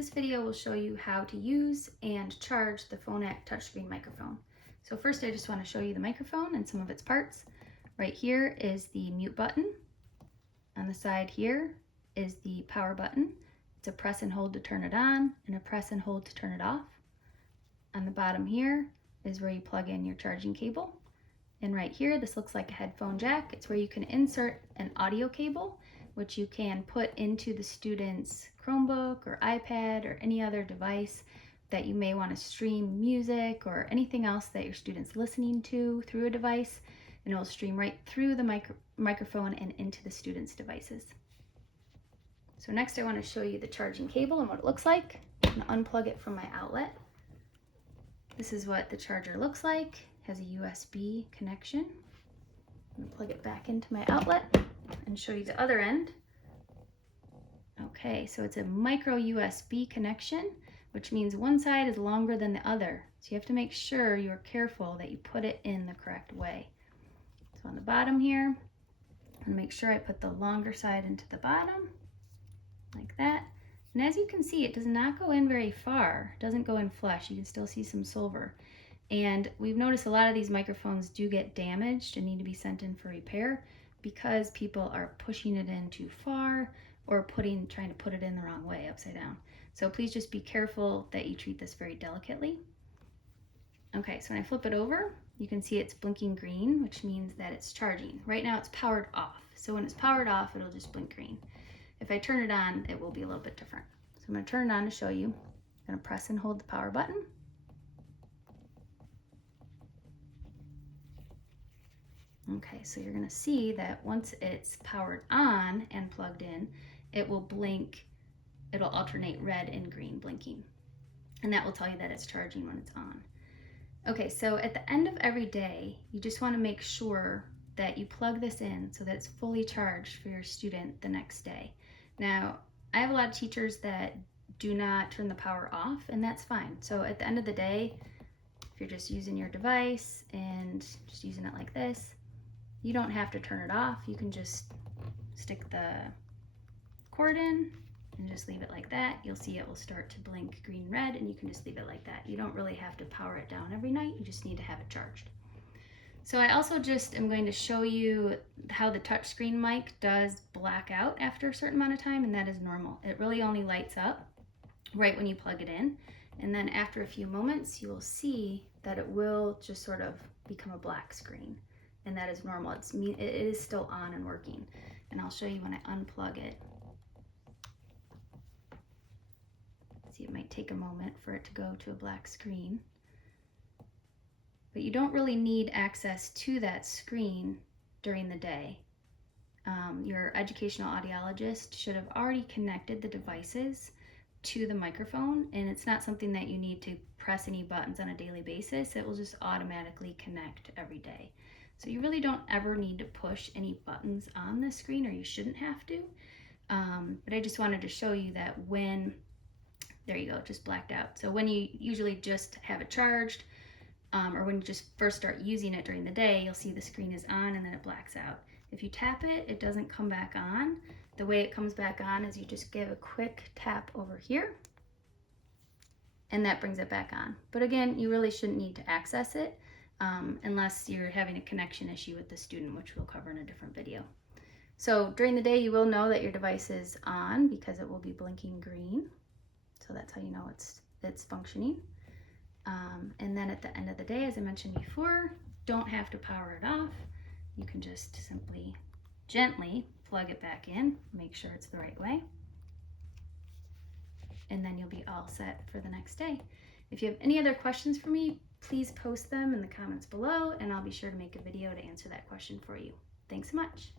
This video will show you how to use and charge the Phonak touchscreen microphone. So first I just want to show you the microphone and some of its parts. Right here is the mute button. On the side here is the power button. It's a press and hold to turn it on and a press and hold to turn it off. On the bottom here is where you plug in your charging cable. And right here, this looks like a headphone jack. It's where you can insert an audio cable, which you can put into the student's Chromebook or iPad or any other device that you may want to stream music or anything else that your student's listening to through a device, and it will stream right through the microphone and into the student's devices. So next I want to show you the charging cable and what it looks like. I'm going to unplug it from my outlet. This is what the charger looks like. It has a USB connection. I'm going to plug it back into my outlet and show you the other end. Okay, so it's a micro USB connection, which means one side is longer than the other. So you have to make sure you're careful that you put it in the correct way. So on the bottom here, I'm gonna make sure I put the longer side into the bottom, like that. And as you can see, it does not go in very far. It doesn't go in flush. You can still see some silver. And we've noticed a lot of these microphones do get damaged and need to be sent in for repair because people are pushing it in too far or trying to put it in the wrong way, upside down. So please just be careful that you treat this very delicately. Okay, so when I flip it over, you can see it's blinking green, which means that it's charging. Right now it's powered off. So when it's powered off, it'll just blink green. If I turn it on, it will be a little bit different. So I'm gonna turn it on to show you. I'm gonna press and hold the power button. Okay, so you're gonna see that once it's powered on and plugged in, it will blink, it'll alternate red and green blinking. And that will tell you that it's charging when it's on. Okay, so at the end of every day, you just wanna make sure that you plug this in so that it's fully charged for your student the next day. Now, I have a lot of teachers that do not turn the power off, and that's fine. So at the end of the day, if you're just using your device and just using it like this, you don't have to turn it off. You can just stick the cord in and just leave it like that. You'll see it will start to blink green, red, and you can just leave it like that. You don't really have to power it down every night. You just need to have it charged. So I also just am going to show you how the touchscreen mic does black out after a certain amount of time, and that is normal. It really only lights up right when you plug it in. And then after a few moments, you will see that it will just sort of become a black screen. And that is normal. It is still on and working. And I'll show you when I unplug it. See, it might take a moment for it to go to a black screen. But you don't really need access to that screen during the day. Your educational audiologist should have already connected the devices to the microphone, and it's not something that you need to press any buttons on a daily basis. It will just automatically connect every day. So you really don't ever need to push any buttons on the screen, or you shouldn't have to. But I just wanted to show you that there you go, it just blacked out. So when you usually just have it charged, or when you just first start using it during the day, you'll see the screen is on and then it blacks out. If you tap it, it doesn't come back on. The way it comes back on is you just give a quick tap over here, and that brings it back on. But again, you really shouldn't need to access it unless you're having a connection issue with the student, which we'll cover in a different video. So during the day, you will know that your device is on because it will be blinking green. So that's how you know it's functioning. And then at the end of the day, as I mentioned before, don't have to power it off. You can just simply gently plug it back in, make sure it's the right way, and then you'll be all set for the next day. If you have any other questions for me, please post them in the comments below, and I'll be sure to make a video to answer that question for you. Thanks so much.